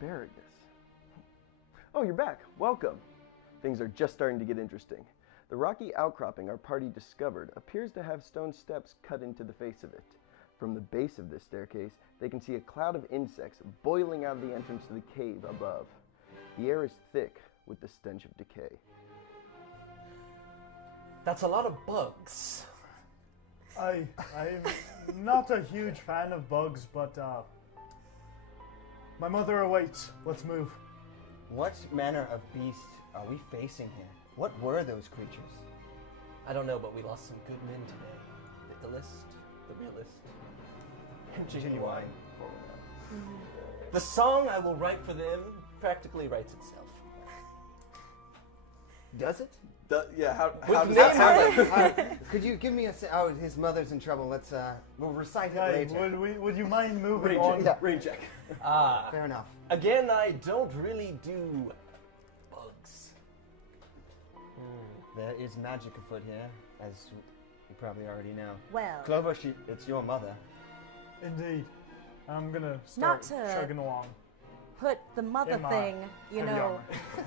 asparagus. Oh, you're back. Welcome. Things are just starting to get interesting. The rocky outcropping our party discovered appears to have stone steps cut into the face of it. From the base of this staircase, they can see a cloud of insects boiling out of the entrance to the cave above. The air is thick with the stench of decay. That's a lot of bugs. I'm not a huge fan of bugs, but my mother awaits. Let's move. What manner of beast are we facing here? What were those creatures? I don't know, but we lost some good men today. The list, the realist, and genuine. The song I will write for them practically writes itself. Does it? Yeah, how With does that sound like? Could you give me a... Oh, his mother's in trouble. Let's, we'll recite it Hey, later. would you mind moving Rain on? check. Rain check. Fair enough. Again, I don't really do bugs. There is magic afoot here, as you probably already know. Well, Clover, it's your mother. Indeed. I'm gonna Not start to- chugging along. put the mother In my thing, you heavy know, armor.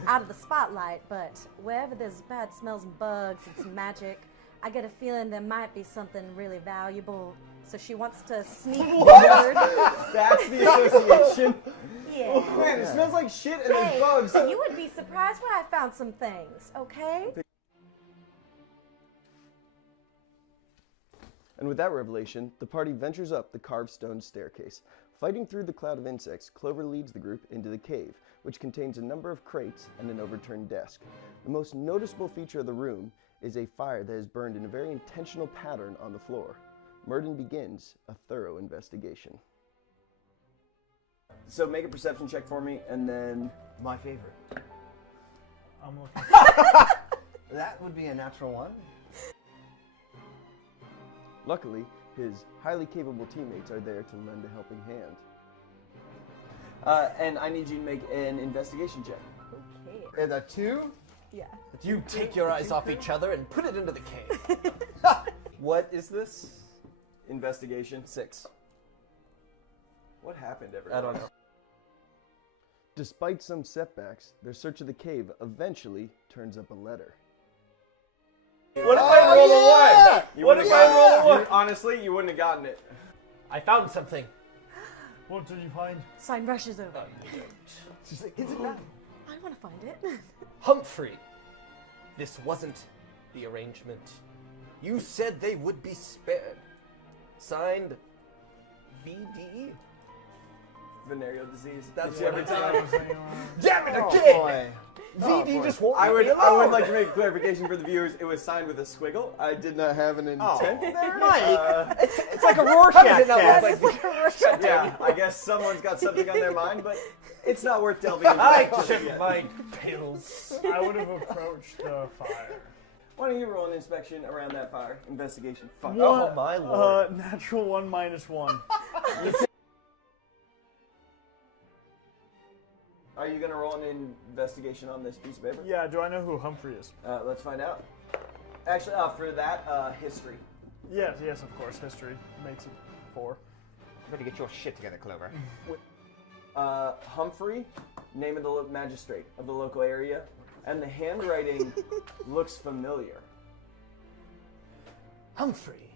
out of the spotlight, but wherever there's bad smells and bugs, it's magic. I get a feeling there might be something really valuable, so she wants to sneak forward. That's the association. Yeah. Oh man, it smells like shit and there's bugs. You would be surprised when I found some things, okay? And with that revelation, the party ventures up the carved stone staircase. Fighting through the cloud of insects, Clover leads the group into the cave, which contains a number of crates and an overturned desk. The most noticeable feature of the room is a fire that has burned in a very intentional pattern on the floor. Murden begins a thorough investigation. So make a perception check for me, and then... My favorite. I'm looking. That would be a natural one. Luckily, his highly capable teammates are there to lend a helping hand. And I need you to make an investigation check. Okay. And a 2? Yeah. You take your eyes off each other and put it into the cave. What is this? Investigation 6. What happened, everyone? I don't know. Despite some setbacks, their search of the cave eventually turns up a letter. What if I roll a 1? You What wouldn't if have I gotten roll a it. 1? Honestly, you wouldn't have gotten it. I found something. What did you find? Sign rushes over. She's like, is it that? I want to find it. Humphrey, this wasn't the arrangement. You said they would be spared. Signed, VD. Venereal disease. That's Did you what ever I tell did. me? Damn it, Oh, again! boy. VD boy. just won't I leave would me alone. like to make a clarification for the viewers. It was signed with a squiggle. I did not have an intent there. Mike. It's like a Rorschach How does it not test. look It's like a Rorschach. Yeah, I guess someone's got something on their mind, but it's not worth delving into I that just took yet. my pills. I would have approached the fire. Why don't you roll an inspection around that fire? Investigation. Fuck. Oh, my lord. Natural 1 minus 1. Are you going to roll an investigation on this piece of paper? Yeah, do I know who Humphrey is? Let's find out. Actually, for that, history. Yes, of course. History makes it 4. Better get your shit together, Clover. Humphrey, name of the magistrate of the local area, and the handwriting looks familiar. Humphrey,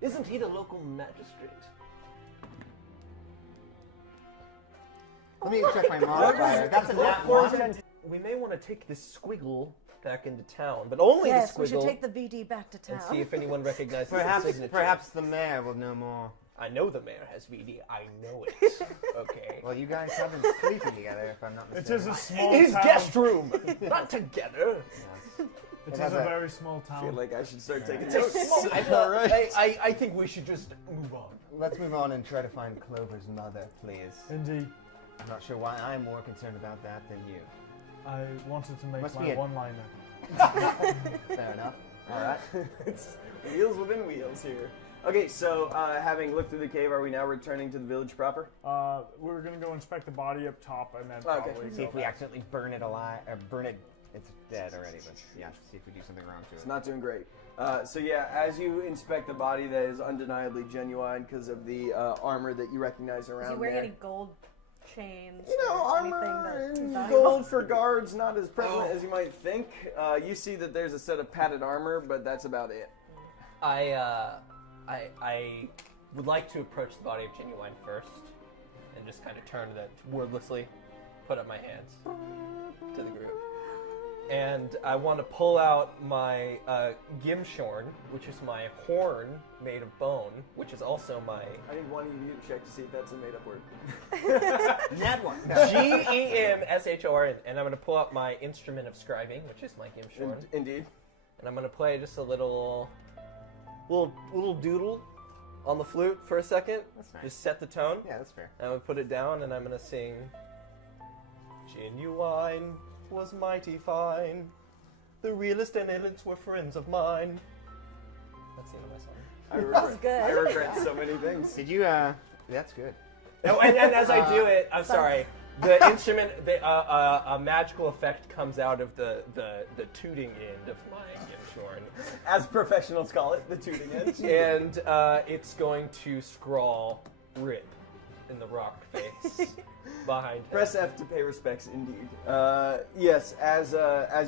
isn't he the local magistrate? Let me check my modifier. That's a nat 1. We may want to take this squiggle back into town, but only Yes, the we should squiggle, take the VD back to town. and see if anyone recognizes the Perhaps, signature. perhaps the mayor will know more. I know the mayor has VD. I know it. Okay. Well, you guys have been sleeping together, if I'm not It mistaken. is a small In his town. guest room, not together. Yes. It is has a a- very small I feel town. like I should start taking It's a notes. small- All right. I think we should just move on. Let's move on and try to find Clover's mother, please. Indeed. I'm not sure why I'm more concerned about that than you. I wanted to make Must my be a- one-liner. Fair enough. All right. It's wheels within wheels here. Okay, so having looked through the cave, are we now returning to the village proper? We're gonna go inspect the body up top and then Okay. probably See go if we back. accidentally burn it alive, or burn it. It's dead already, but yeah, see if we do something wrong to It's it. not doing great. So yeah, as you inspect the body that is undeniably genuine because of the armor that you recognize Is around he wearing there. any gold chains. You know, or anything armor that's and valuable. gold for guards, not as prevalent as you might think. You see that there's a set of padded armor, but that's about it. I would like to approach the body of Genuine first, and just kind of turn to that wordlessly, put up my hands to the group. And I want to pull out my Gimshorn, which is my horn made of bone, which is also my I need one of you to check to see if that's a made-up word. That one. Gemshorn, and I'm going to pull out my instrument of scribing, which is my Gimshorn, Indeed. and I'm going to play just a little doodle on the flute for a second. That's nice. Just set the tone. Yeah, that's fair. I'm going to put it down, and I'm going to sing, Genuine was mighty fine. The realist and illest were friends of mine. That's the end of my song. That was good. I regret so many things. Did you, that's good. Oh, and as I do it, I'm sorry. The instrument, a magical effect comes out of the tooting end of my Gimshorn. As professionals call it, the tooting end. And it's going to scrawl RIP in the rock face behind him. Press F to pay respects, indeed. Yes, as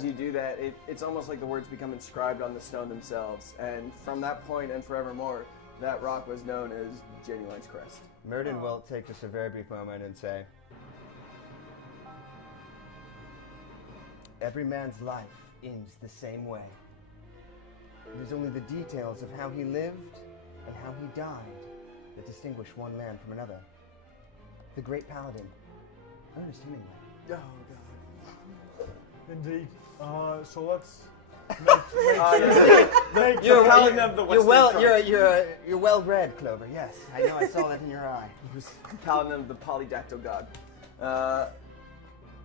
you do that, it's almost like the words become inscribed on the stone themselves. And from that point and forevermore, that rock was known as Genuine's crest. Murden will take just a very brief moment and say, every man's life ends the same way. It is only the details of how he lived and how he died that distinguish one man from another. The great paladin, Ernest Hemingway. Oh, God. Indeed. So let's make You're paladin of the Western Front. You're well read, Clover. Yes, I know. I saw that in your eye. He was paladin of the polydactyl god.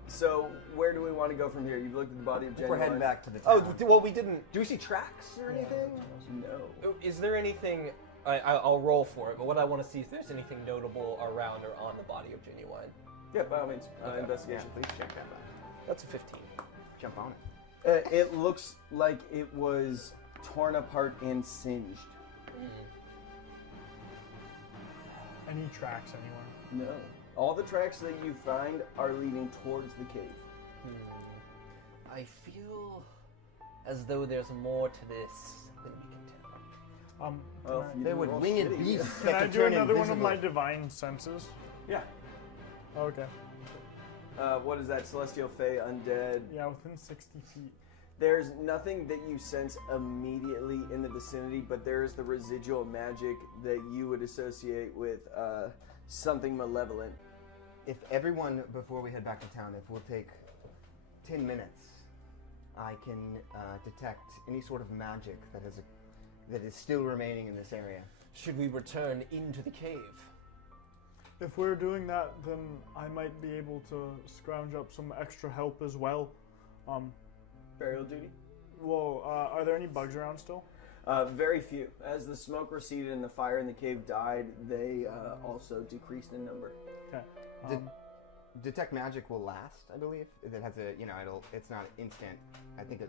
So where do we want to go from here? You've looked at the body of Genuine. We're heading back to the town. Oh, well, we didn't. Do we see tracks or anything? No. Is there anything? I'll roll for it, but what I want to see is if there's anything notable around or on the body of Genuine. Yeah, by all means. Okay. Investigation. Please check that out. That's a 15. Jump on it. It looks like it was torn apart and singed. any tracks anywhere. No. All the tracks that you find are leading towards the cave. I feel as though there's more to this than we can tell. Well, Can you There didn't would roll winged shitty. beasts I, that can I could do turn another one of invisible. my divine senses? Yeah. Okay. What is that? Celestial, Fey, Undead. Yeah, within 60 feet. There's nothing that you sense immediately in the vicinity, but there is the residual magic that you would associate with something malevolent. If everyone, before we head back to town, if we'll take 10 minutes, I can detect any sort of magic that is still remaining in this area. Should we return into the cave? If we're doing that, then I might be able to scrounge up some extra help as well. Burial duty? Well, are there any bugs around still? Very few. As the smoke receded and the fire in the cave died, they also decreased in number. Okay. Detect magic will last, I believe. It has a, it's not instant. I think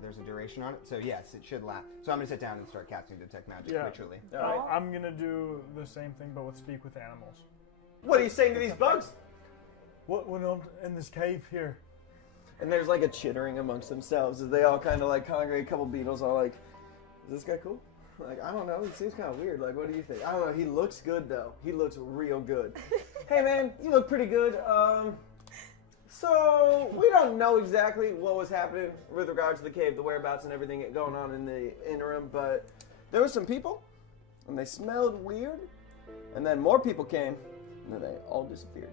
there's a duration on it. So yes, it should last. So I'm gonna sit down and start casting detect magic ritually. Alright. I'm gonna do the same thing, but with speak with animals. What are you saying to these bugs? What went on in this cave here? And there's like a chittering amongst themselves as they all kind of like congregate. A couple beetles all like, is this guy cool? Like, I don't know. He seems kind of weird. Like, what do you think? I don't know. He looks good though. He looks real good. Hey man, you look pretty good. So we don't know exactly what was happening with regards to the cave, the whereabouts and everything going on in the interim, but there were some people and they smelled weird. And then more people came and then they all disappeared.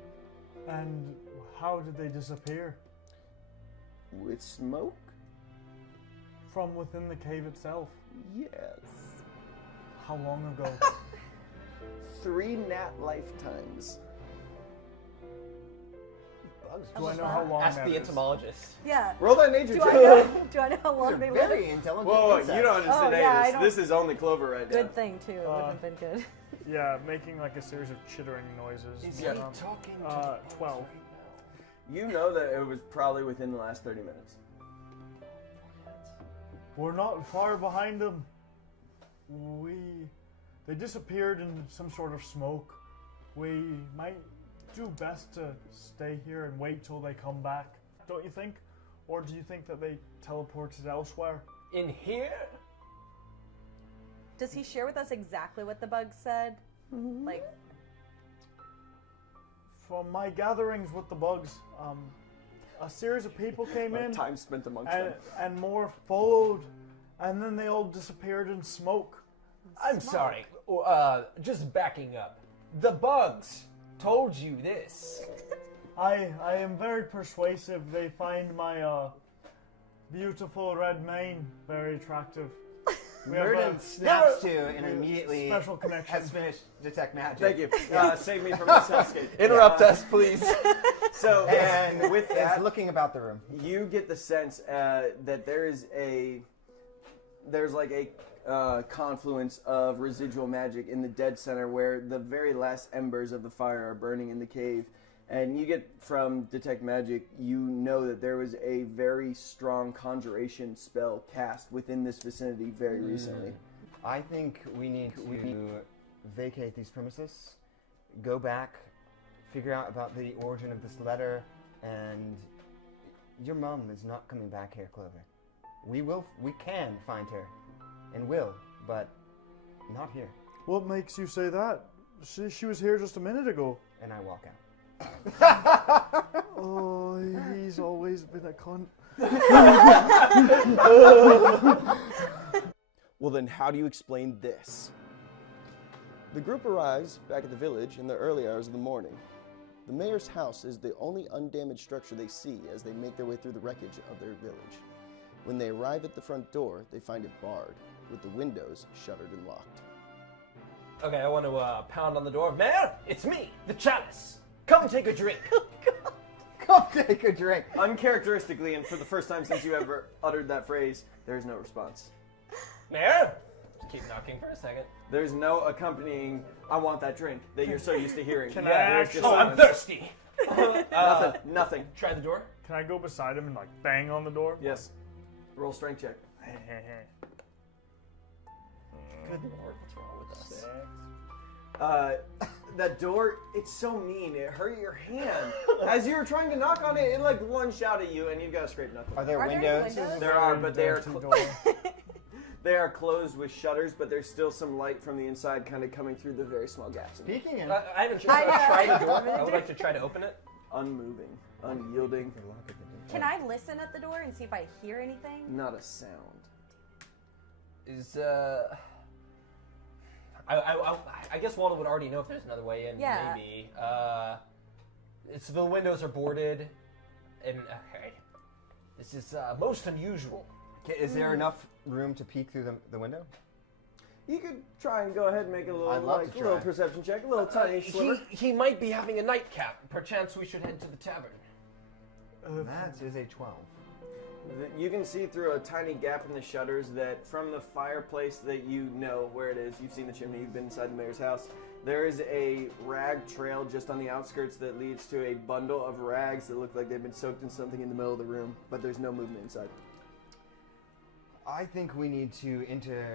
And how did they disappear? With smoke? From within the cave itself? Yes. How long ago? 3 nat lifetimes. Bugs. Do I know how long Ask that the is? entomologist. Yeah. Roll that nature Do check. I know how long These they are live? very intelligent Whoa, insects. you don't understand Oh, any yeah, of I this. don't- This is only Clover right now. Good thing too. It wouldn't have been good. Yeah, making like a series of chittering noises. Is Yeah. he talking to 12. You know that it was probably within the last 30 minutes. We're not far behind them. They disappeared in some sort of smoke. We might do best to stay here and wait till they come back, don't you think? Or do you think that they teleported elsewhere? In here? Does he share with us exactly what the bug said? Like, From my gatherings with the bugs, a series of people came in Time spent amongst them. and more followed, and then they all disappeared in smoke. I'm sorry. Just backing up. The bugs told you this. I am very persuasive. They find my beautiful red mane very attractive. We have Murden a snaps to and immediately special connection. has finished detect magic. Thank you. Save me from this hellscape. Interrupt us, please. So, And with is that, looking about the room. you get the sense that there's like a confluence of residual magic in the dead center where the very last embers of the fire are burning in the cave. And you get from Detect Magic, you know that there was a very strong conjuration spell cast within this vicinity very recently. I think we need to vacate these premises, go back, figure out about the origin of this letter, and your mom is not coming back here, Clover. We can find her, and will, but not here. What makes you say that? She was here just a minute ago. And I walk out. Oh, he's always been a cunt. Well, then how do you explain this? The group arrives back at the village in the early hours of the morning. The mayor's house is the only undamaged structure they see as they make their way through the wreckage of their village. When they arrive at the front door, they find it barred, with the windows shuttered and locked. Okay, I want to pound on the door. Mayor, it's me, the Chalice. Come take a drink. Come take a drink. Uncharacteristically, and for the first time since you ever uttered that phrase, there is no response. Mayor? Just keep knocking for a second. There's no accompanying, I want that drink, that you're so used to hearing. Can I there's actually- just Oh, I'm silence. thirsty. Nothing. Try the door. Can I go beside him and like bang on the door? Yes. Roll strength check. Good lord, what's wrong with us? That door, it's so mean. It hurt your hand. As you were trying to knock on it, it like lunged out at you, and you've got to scrape nothing. Are there Are there any windows? windows? There are, but they are Dirty door. they are closed with shutters, but there's still some light from the inside, kind of coming through the very small gaps in it. Peeking in. I haven't tried the door. I would like to try to open it. Unmoving, unyielding, can I listen at the door and see if I hear anything? not a sound. Is I guess Waldo would already know if there's another way in. Yeah. Maybe. It's the windows are boarded, and okay, this is most unusual. Is there enough room to peek through the window? You could try and go ahead and make a little, I'd love to little try. perception check, a little tiny sliver. He might be having a nightcap. Perchance we should head to the tavern. That is a 12. You can see through a tiny gap in the shutters that from the fireplace that you know where it is, you've seen the chimney, you've been inside the mayor's house, there is a rag trail just on the outskirts that leads to a bundle of rags that look like they've been soaked in something in the middle of the room, but there's no movement inside. I think we need to enter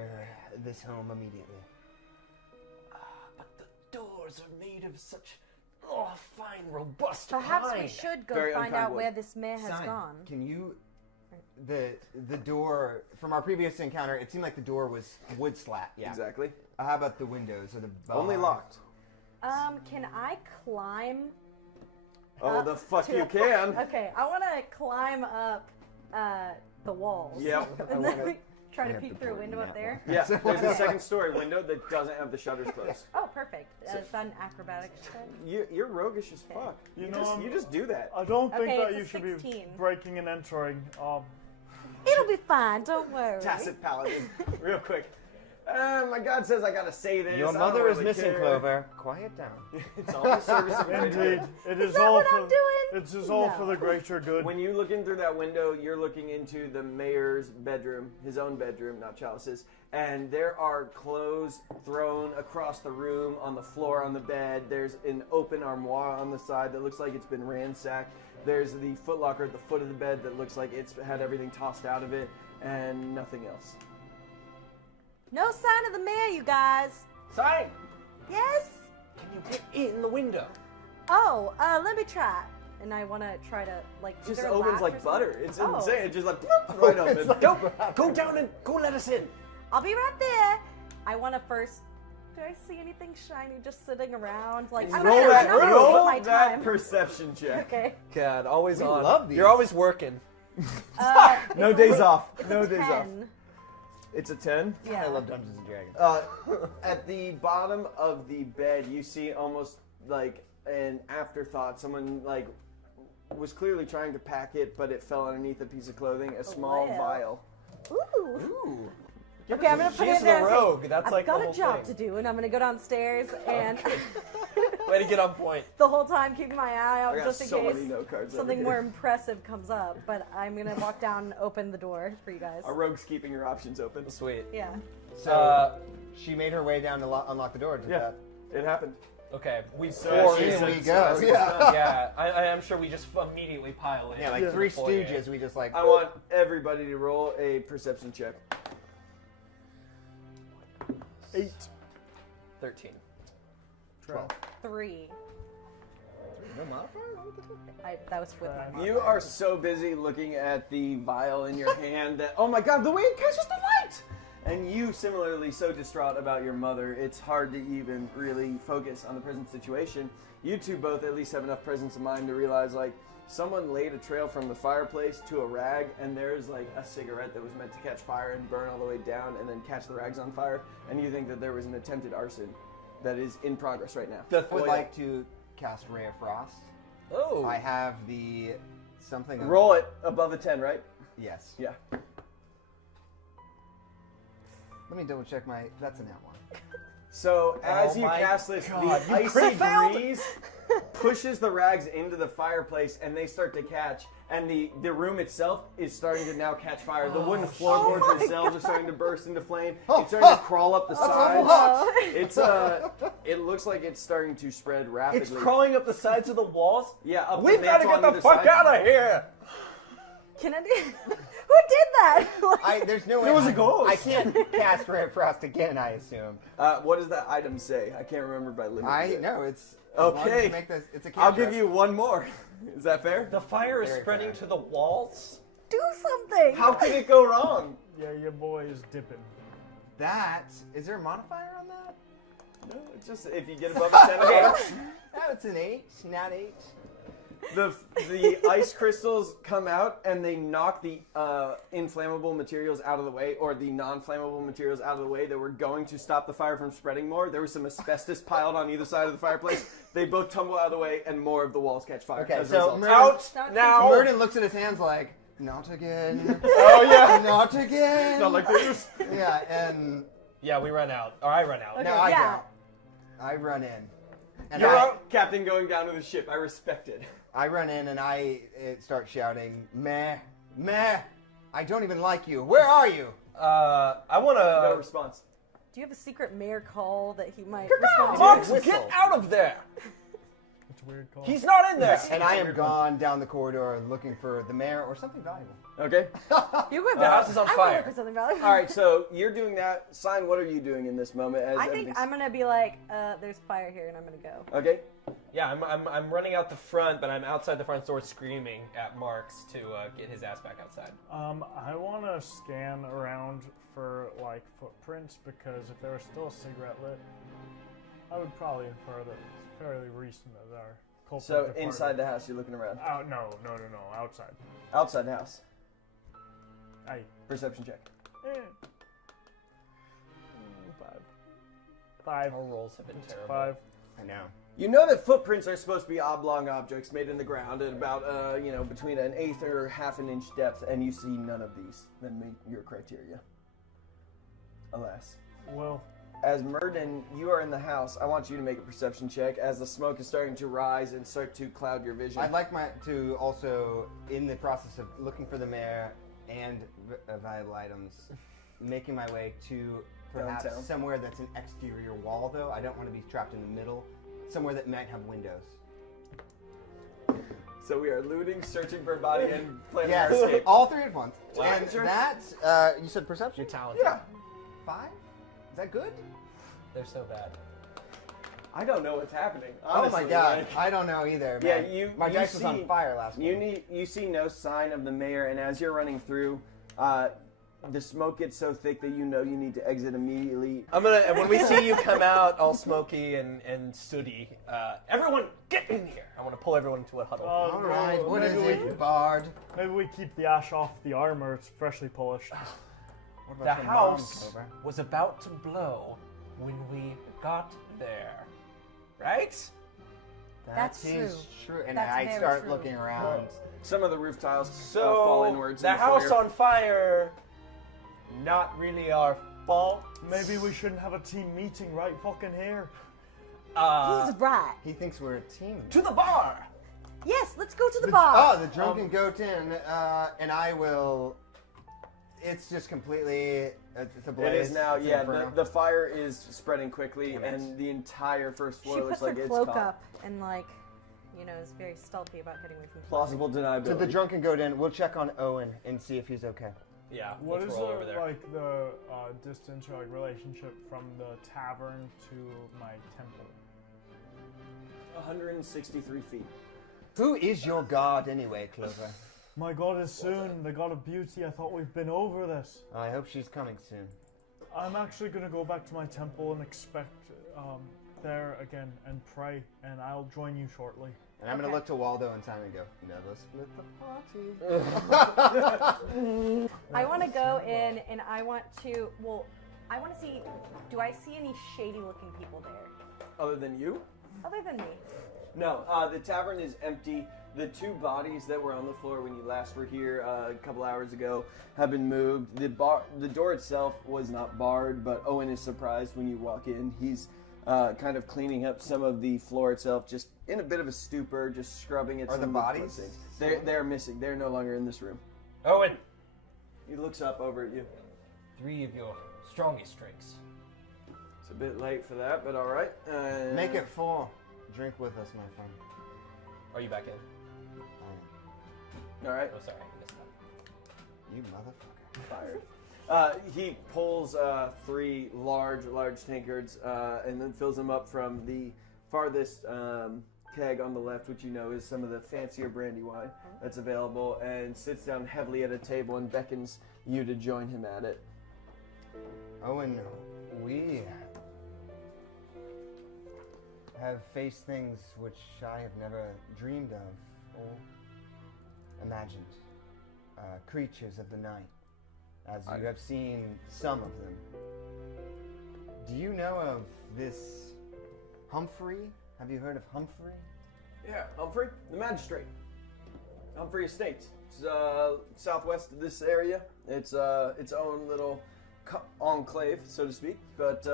this home immediately. But the doors are made of such fine, robust Perhaps pine. we should go Very find unkind out wood. where this mayor has Sign, gone. can you... The door, from our previous encounter, it seemed like the door was wood slat. Yeah. Exactly. How about the windows or the Only bars? locked. Can I climb? Oh, up the fuck to- you can. Okay, I want to climb up the walls. Yep. And then we try I to have peek to through a put window in up that there. Yeah, there's a second story window that doesn't have the shutters closed. Oh, perfect. Is that an acrobatics check? You're roguish as fuck. You know, You just do that. I don't think Okay, that it's you a should 16. be breaking and entering. It'll be fine. Don't worry. Tacit paladin. Real quick. My God says I gotta say this. Your I don't mother is really missing, care. Clover. Quiet down. It's all in service of greater Indeed, good. it is that all what for. I'm doing? It is all No. for the greater good. When you look in through that window, you're looking into the mayor's bedroom, his own bedroom, not Chalice's, and there are clothes thrown across the room, on the floor, on the bed. There's an open armoire on the side that looks like it's been ransacked. There's the footlocker at the foot of the bed that looks like it's had everything tossed out of it, and nothing else. No sign of the mayor, you guys. Sign! Yes? Can you get in the window? Oh, let me try. And I want to try to, like, is Just there a opens latch like or butter. something? It's Oh. insane. It just like right open. Go down and go let us in. I'll be right there. I want to first. Do I see anything shiny just sitting around? Like, I'm Roll not that, gonna roll take my that time. perception check. Okay. God, always We on. love these. You're always working. No It's days a- off. It's No a days off. 10. It's a 10. Yeah. I love Dungeons and Dragons. At the bottom of the bed, you see almost like an afterthought. Someone like was clearly trying to pack it, but it fell underneath a piece of clothing. A small Wow. vial. Ooh. Okay, I'm gonna put She's it there. the and say, rogue. That's I've like got the a whole job thing. to do, and I'm gonna go downstairs and Way to get on point. the whole time keeping my eye out I got just in so case many note cards over something here. more impressive comes up. But I'm gonna walk down and open the door for you guys. Our rogue's keeping your options open. Sweet. Yeah. So she made her way down to unlock the door. Did Yeah, that? it happened. Okay, we So pour she in. said- we go. so- Yeah. Yeah, I am sure we just immediately pile in. Yeah, like Three Foyer. Stooges. We just like. I want everybody to roll a perception check. 8. 13. 12. 3. No modifier? That was with my You are so busy looking at the vial in your hand that, oh my god, the way it catches the light! And you, similarly, so distraught about your mother, it's hard to even really focus on the present situation. You two both at least have enough presence of mind to realize, like, someone laid a trail from the fireplace to a rag, and there's, like, a cigarette that was meant to catch fire and burn all the way down and then catch the rags on fire, and you think that there was an attempted arson that is in progress right now. The I would foil. like to cast Ray of Frost. Oh. I have the something. Of, Roll it above a 10, right? Yes. Yeah. Let me double check my. That's an one. So as Oh you my cast this, God, the you icy crit failed! breeze pushes the rags into the fireplace, and they start to catch. And the room itself is starting to now catch fire. The wooden floorboards themselves are starting to burst into flame. It's starting to crawl up the sides. It's it looks like it's starting to spread rapidly. It's crawling up the sides of the walls? Yeah, up We've the got to mantle get on the either fuck side. out of here! Can I do? Who did that? There's no way. There was a ghost. I can't cast Ray of Frost again. I assume. What does that item say? I can't remember by limit. I know it's. as long as Okay. you make this, it's a I'll cantrip. give you one more. Is that fair? The fire is Very spreading fair. to the walls? Do something. How could it go wrong? Yeah, your boy is dipping. That is there a modifier on that? No, it's just if you get above a 10, Okay. No, it's an 8, not 8. The ice crystals come out and they knock the inflammable materials out of the way, or the non-flammable materials out of the way that were going to stop the fire from spreading more. There was some asbestos piled on either side of the fireplace. They both tumble out of the way, and more of the walls catch fire. Okay, as a so result. Murder, Out Not now! Murden looks at his hands like, not again, Oh yeah, not again. not like this. Yeah, and Yeah, we run out. Or I run out. no, I yeah. don't. I run in, and You're I, out, Captain, going down to the ship. I respect it. I run in and I start shouting, meh, meh. I don't even like you. Where are you? I want No to... response. Do you have a secret mayor call that he might respond to? Mox, Whistle. get out of there! It's a weird call. He's not in there! And I am gone down the corridor looking for the mayor or something valuable. Okay. You go The house is on I'm fire. gonna look for something valuable. All right. So you're doing that. Sign. What are you doing in this moment? As I think everything's- I'm gonna be like, there's fire here, and I'm gonna go. Okay. Yeah, I'm running out the front, but I'm outside the front door screaming at Marks to get his ass back outside. I want to scan around for like footprints because if there was still a cigarette lit, I would probably infer that it's fairly recent that our culprit So departed. inside the house, you're looking around. No, outside. Outside the house. Aye. Perception check. 5. Our rolls have been terrible. 5. I know. You know that footprints are supposed to be oblong objects made in the ground at about, between an eighth or half an inch depth, and you see none of these that meet your criteria. Alas. Well, As Murden, you are in the house. I want you to make a perception check as the smoke is starting to rise and start to cloud your vision. I'd like to also, in the process of looking for the mayor and valuable items, making my way to perhaps Downtown. somewhere that's an exterior wall, though. I don't want to be trapped in the middle. Somewhere that might have windows. So we are looting, searching for a body, and planning Yes, our escape. all three at once. Wow. And Sure. that, you said perception? You're talented. Yeah. 5? Is that good? They're so bad. I don't know what's happening. Oh Honestly. my god, Like, I don't know either, yeah, man. My dice was on fire last game. You see no sign of the mayor, and as you're running through, the smoke gets so thick that you know you need to exit immediately. When we see you come out all smoky and sooty, everyone get in here. I want to pull everyone into a huddle. All right, what is maybe it, Bard? Maybe we keep the ash off the armor. It's freshly polished. What The about your mom, house Clover? was about to blow when we got there, right? That's is true. And That's I very start true. looking around. Some of the roof tiles So fall inwards. the in house foyer. on fire, not really our fault. Maybe we shouldn't have a team meeting right fucking here. He's right. He thinks we're a team. To the bar. Yes, let's go to the bar. Oh, the drunken goat in, and I will. It's just completely. It's a blaze. It is now, It's an yeah. inferno. The fire is spreading quickly, Damn it. and the entire first floor She looks puts like her it's cloak caught. up and is very stealthy about getting away from the Plausible deniability. To the drunken goat in, we'll check on Owen and see if he's okay. Yeah, What let's is roll over there. the distance or relationship from the tavern to my temple? 163 feet. Who is your god anyway, Clover? My god is soon, the god of beauty. I thought we've been over this. I hope she's coming soon. I'm actually gonna go back to my temple and expect there again and pray, and I'll join you shortly. And I'm gonna Okay. look to Waldo and Simon and go, never split the party. I want to go in and I want to see, do I see any shady looking people there? Other than you? Other than me. No, the tavern is empty. The two bodies that were on the floor when you last were here a couple hours ago have been moved. The door itself was not barred, but Owen is surprised when you walk in. He's kind of cleaning up some of the floor itself, just in a bit of a stupor, just scrubbing at Are some the of bodies things. They're missing. They're no longer in this room. Owen, He looks up over at you. 3 of your strongest drinks. It's a bit late for that, but all right. Make it 4. Drink with us, my friend. Are you back in? All right. Oh, sorry, I missed that. You motherfucker. Fired. He pulls 3 large tankards and then fills them up from the farthest keg on the left, which you know is some of the fancier brandy wine that's available, and sits down heavily at a table and beckons you to join him at it. Owen, we have faced things which I have never dreamed of or imagined. Creatures of the night, as you have seen some of them. Do you know of this Humphrey? Have you heard of Humphrey? Yeah, Humphrey, the magistrate. Humphrey Estates. It's southwest of this area. It's its own little enclave, so to speak. But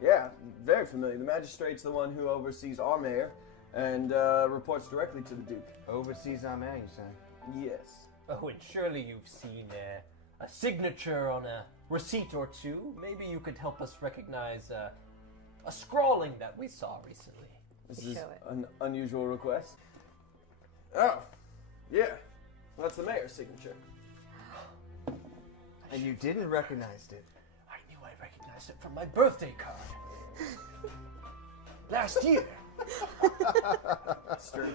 yeah, very familiar. The magistrate's the one who oversees our mayor and reports directly to the Duke. Overseas our mayor, you say? Yes. Oh, and surely you've seen a signature on a receipt or two. Maybe you could help us recognize a scrawling that we saw recently. This Show is it. an unusual request. Oh, yeah. Well, that's the mayor's signature. And you didn't recognize it. I knew I recognized it from my birthday card. Last year. That's true.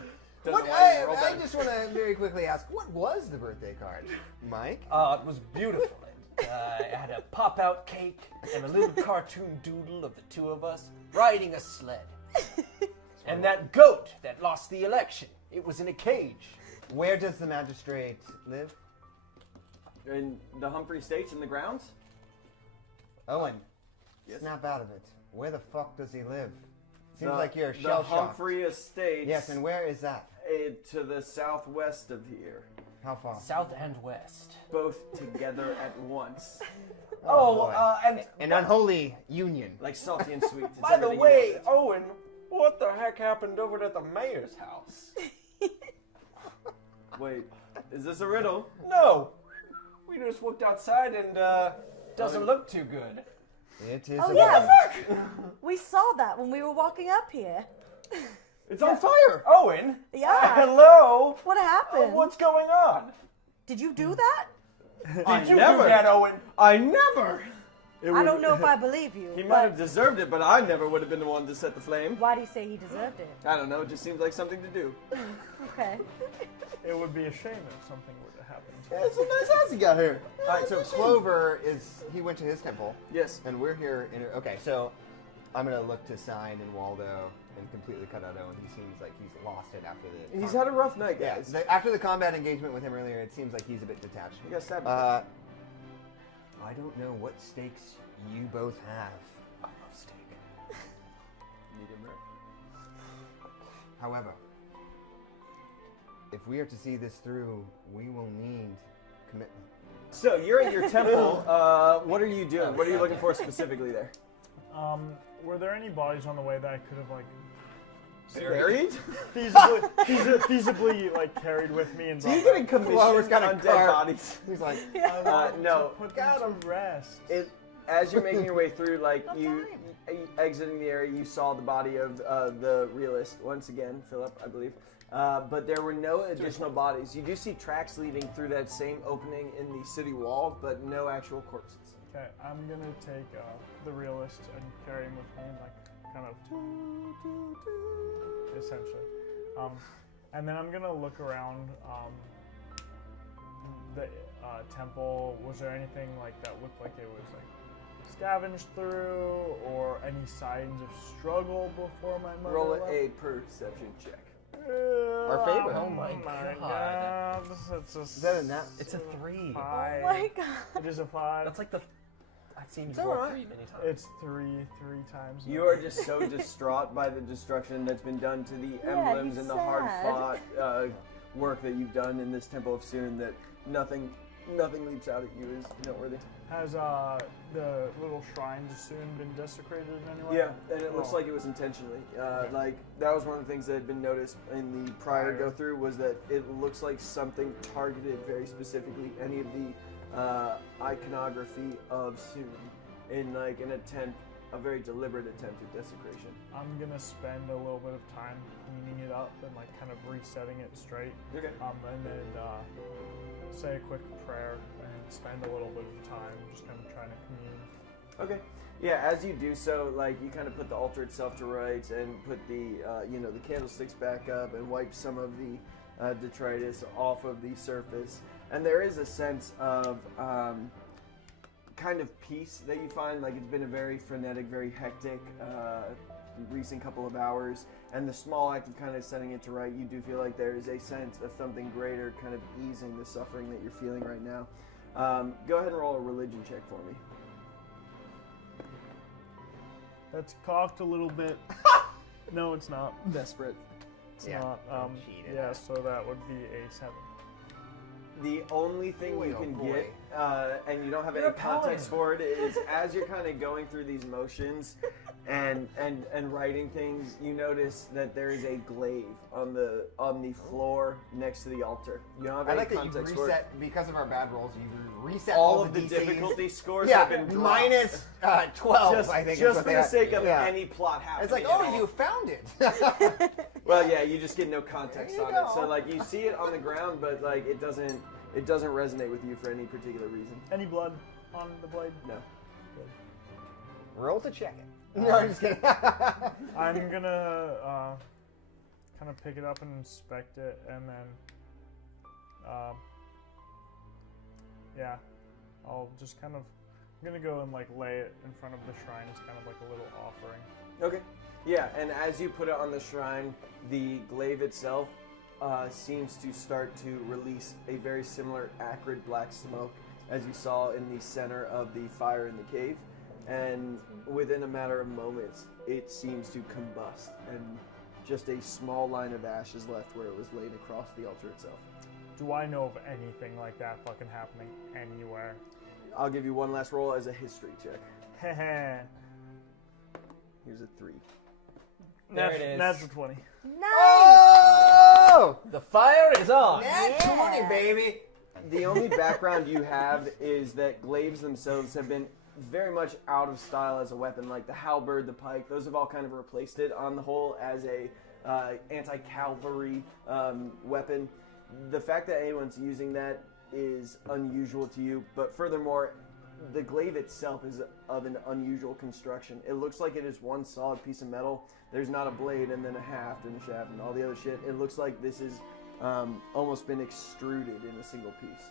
What, I just want to very quickly ask, what was the birthday card, Mike? It was beautiful. It had a pop-out cake and a little cartoon doodle of the 2 of us riding a sled. And that goat that lost the election. It was in a cage. Where does the magistrate live? In the Humphrey Estates in the grounds? Owen, Yes. snap out of it. Where the fuck does he live? Seems The- like you're the shell-shocked. Humphrey Estates. Yes, and where is that? To the southwest of here. How far? South and west. Both together at once. boy. And An unholy union. Like salty and sweet. It's by the everything you way, wanted. Owen, what the heck happened over at the mayor's house? Wait, is this a riddle? No, we just looked outside and doesn't look too good. It is Oh a yeah, we saw that when we were walking up here. It's on fire! Owen, Yeah. hello. What happened? What's going on? Did you do that? I Did you never. do that, Owen? I never! I don't know if I believe you. He might but have deserved it, but I never would have been the one to set the flame. why do you say he deserved it? I don't know. It just seems like something to do. Okay. It would be a shame if something were to happen. Yeah, it's a nice house he got here. All right, so Clover he went to his temple. Yes. And we're here okay, so I'm going to look to Sign and Waldo and completely cut out Owen. He seems like he's lost it after the... He's had a rough night, Yeah, guys. after the combat engagement with him earlier, it seems like he's a bit detached. You got stabbed. I don't know what stakes you both have. I love steak. Medium rare. However, if we are to see this through, we will need commitment. So you're at your temple. What are you doing? What are you looking for specifically there? Were there any bodies on the way that I could have like Buried? feasibly like carried with me and So you're brought getting back? commissioned got a on dead car. bodies. He's like, No. Put them to rest. As you're making your way through, like you exiting the area, you saw the body of the realist once again, Philip, I believe. But there were no additional bodies. You do see tracks leading through that same opening in the city wall, but no actual corpses. Okay, I'm gonna take the realist and carry him with me, like kind of essentially. And then I'm gonna look around the temple. Was there anything like that looked like it was like scavenged through, or any signs of struggle before my mother Roll left? a perception check. Our favorite. Oh my God. Is that a nat? It's a 3. Oh 5. my god. It is a 5. That's like I've seen It's roll alright. 3 many times. It's three times. You now. are just so distraught by the destruction that's been done to the emblems he's and the sad. hard-fought work that you've done in this Temple of Soon, that nothing leaps out at you as noteworthy. Has the little shrine just soon been desecrated in any way? Yeah, and it looks like it was intentionally. Like, that was one of the things that had been noticed in the prior go-through, was that it looks like something targeted very specifically any of the iconography of Soon in like an attempt, a very deliberate attempt at desecration. I'm gonna spend a little bit of time cleaning it up and like kind of resetting it straight. Okay. And then say a quick prayer and spend a little bit of time just kind of trying to commune. Okay. Yeah, as you do so, like, you kind of put the altar itself to rights and put the, the candlesticks back up and wipe some of the detritus off of the surface. And there is a sense of kind of peace that you find. Like, it's been a very frenetic, very hectic recent couple of hours. And the small act of kind of setting it to right, you do feel like there is a sense of something greater kind of easing the suffering that you're feeling right now. Go ahead and roll a religion check for me. That's cocked a little bit. No, it's not. Desperate. It's Yeah, not. cheated. Yeah, so that would be a 7. The only thing Boy, you oh can boy. get, and you don't have You're any a paladin. context for it, is as you're kind of going through these motions and writing things, you notice that there is a glaive on the floor next to the altar. You don't have I any like that you context for it. reset, because of our bad rolls, you reset All of the DCs. difficulty scores have Yeah, been dropped. minus 12, just, I think. is just what for they the are. sake of Yeah. any plot happening. It's like, at oh, all. you found it. Well, yeah, you just get no context There you on it. go. So like you see it on the ground, but like it doesn't resonate with you for any particular reason. Any blood on the blade? No. Roll to check it. No, I'm just kidding. I'm gonna kind of pick it up and inspect it, and then, yeah, I'll just kind of, I'm gonna go and like lay it in front of the shrine as kind of like a little offering. Okay. Yeah, and as you put it on the shrine, the glaive itself seems to start to release a very similar acrid black smoke as you saw in the center of the fire in the cave. And within a matter of moments, it seems to combust, and just a small line of ash is left where it was laid across the altar itself. Do I know of anything like that fucking happening anywhere? I'll give you one last roll as a history check. Heh. Here's a 3. There it is. That's a 20. Nice! Oh! The fire is on. Nat 20, baby! The only background you have is that glaives themselves have been very much out of style as a weapon. Like the halberd, the pike, those have all kind of replaced it on the whole as a anti-cavalry weapon. The fact that anyone's using that is unusual to you, but furthermore, the glaive itself is of an unusual construction. It looks like it is one solid piece of metal. There's not a blade and then a haft and a shaft and all the other shit. It looks like this is almost been extruded in a single piece.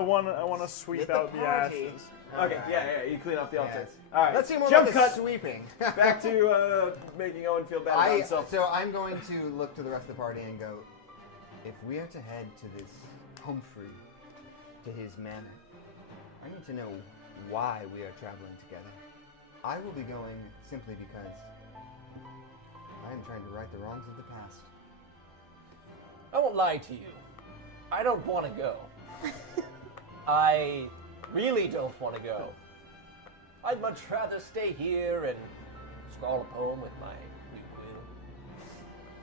I want to sweep out the ashes. Okay, yeah, you clean off the altar. Yes. All right, Let's see more jump like cut. a sweeping. Back to making Owen feel bad about himself. So I'm going to look to the rest of the party and go, if we are to head to this Humphrey, to his manor, I need to know why we are traveling together. I will be going simply because I am trying to right the wrongs of the past. I won't lie to you. I don't want to go. I really don't want to go. I'd much rather stay here and scrawl a poem with my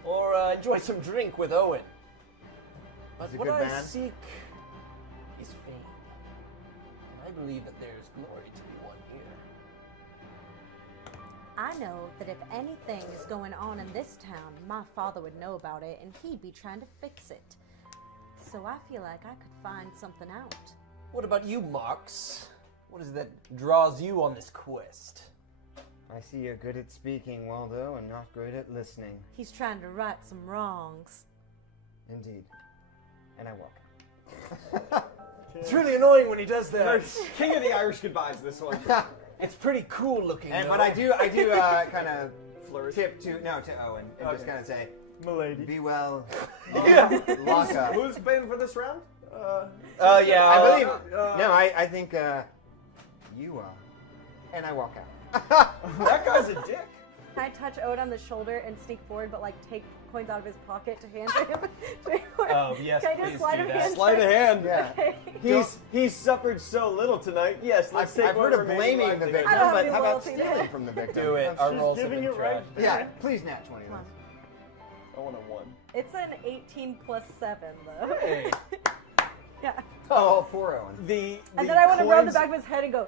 will. Or enjoy some drink with Owen. But He's a what good I man. seek is fame. And I believe that there's glory to be won here. I know that if anything is going on in this town, my father would know about it and he'd be trying to fix it. So I feel like I could find something out. What about you, Marx? What is it that draws you on this quest? I see you're good at speaking, Waldo, and not great at listening. He's trying to right some wrongs. Indeed. And I walk. It's really annoying when he does that. King of the Irish goodbyes, this one. It's pretty cool looking. And though. but I do kind of Flourish. tip to Owen and just Okay. kind of say, Milady. be well, Yeah. lock up. Who's paying for this round? Yeah. I believe. no, I think you are. And I walk out. that guy's a dick. Can I touch Owen on the shoulder and sneak forward, but like take coins out of his pocket to hand to him? Yes, Can I just please slide do him that. hand? Sleight of hand. Yeah. Okay. He's suffered so little tonight. Yes, let's take I've what heard of remains blaming alive the together. victim, I don't have but any how about loyalty to stealing him. from the victim? Do it. Our She's rolls have giving been it right trashed. Yeah, please nat 20 Come on. I want a 1. It's an 18 plus 7, though. Hey. Yeah. Oh, poor Owen. And then I want to rub the back of his head and go,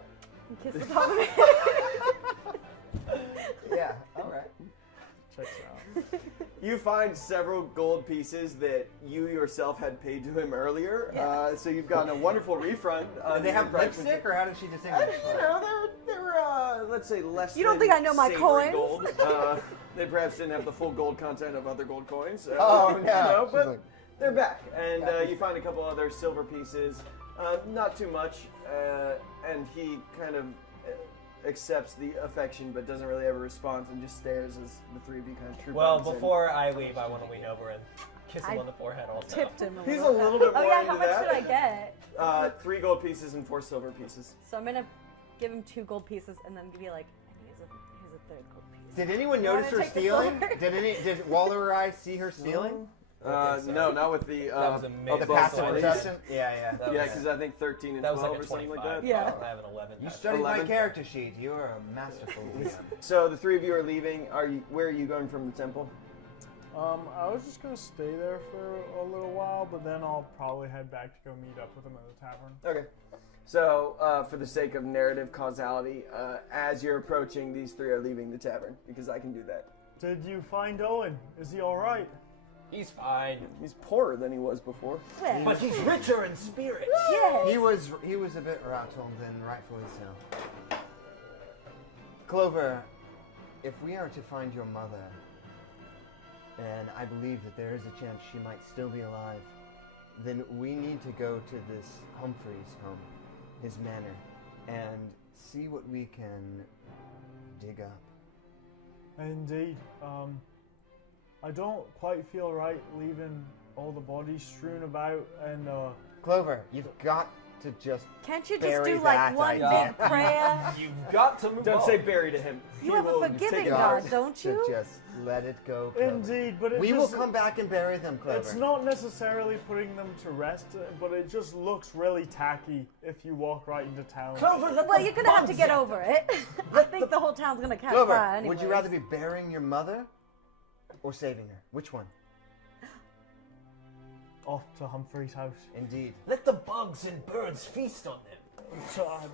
and kiss the top of it. Yeah, all right. Checks out. You find several gold pieces that you yourself had paid to him earlier. Yeah. So you've gotten a wonderful refund. Did they have lipstick, or how did she distinguish? You know, they were let's say less. You don't than think I know my savory coins? Gold. They perhaps didn't have the full gold content of other gold coins. Oh, no. You know, She's but like- they're back, and you find a couple other silver pieces. Not too much, and he kind of accepts the affection, but doesn't really ever respond, and just stares as the three of you kind of troop Well, on his end. before I leave, I want to lean over and kiss him I on the forehead also. Tipped him a He's little. a little bit more Oh yeah, into how much that. should I get? 3 gold pieces and 4 silver pieces. So I'm gonna give him 2 gold pieces and then be like, here's a 3rd gold piece. Did anyone You wanna notice her take the stealing? silver? Did Waller or I see her stealing? No, not with the. That was Oh, amazing. the Above passive 20. perception? Yeah. That Yeah, was- because I think 13 and that was 12 like or a something 25. like that. Yeah. I have an 11. You studied my 11. character sheet. You are a masterful DM. So the 3 of you are leaving. Where are you going from the temple? I was just gonna stay there for a little while, but then I'll probably head back to go meet up with him at the tavern. Okay. So, for the sake of narrative causality, as you're approaching, these 3 are leaving the tavern, because I can do that. Did you find Owen? Is he all right? He's fine. He's poorer than he was before. Well, But he's richer in spirit. yes. He was a bit rattled, and rightfully so. Clover, if we are to find your mother, and I believe that there is a chance she might still be alive, then we need to go to this Humphrey's home, his manor, and see what we can dig up. Indeed. I don't quite feel right leaving all the bodies strewn about and Clover, you've got to just Can't you just bury do that like one idea. big prayer? You've got to move Don't on. say bury to him. You He have a will forgiving take it God, off. don't to you? just let it go, Clover. indeed, but it We just, will come back and bury them, Clover. It's not necessarily putting them to rest, but it just looks really tacky if you walk right into town. Clover, let Well, the you're gonna have to bugs get in. over it. I think the whole town's gonna catch Clover, fire anyways. would you rather be burying your mother or saving her? Which one? Off to Humphrey's house. Indeed. Let the bugs and birds feast on them. God.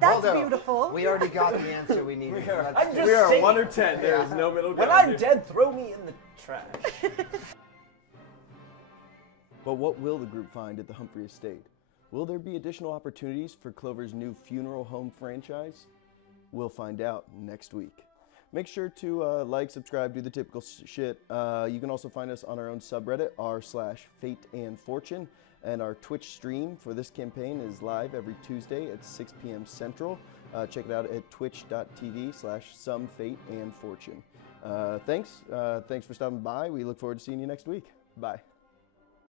That's Waldo, beautiful. We already got the answer we needed. Let's I'm do just We are saying. 1 or 10. There is no middle When ground I'm here. dead, throw me in the trash. But what will the group find at the Humphrey estate? Will there be additional opportunities for Clover's new funeral home franchise? We'll find out next week. Make sure to like, subscribe, do the typical shit. You can also find us on our own subreddit, r/fateandfortune, and our Twitch stream for this campaign is live every Tuesday at 6 p.m. Central. Check it out at twitch.tv/somefateandfortune. Thanks for stopping by. We look forward to seeing you next week. Bye.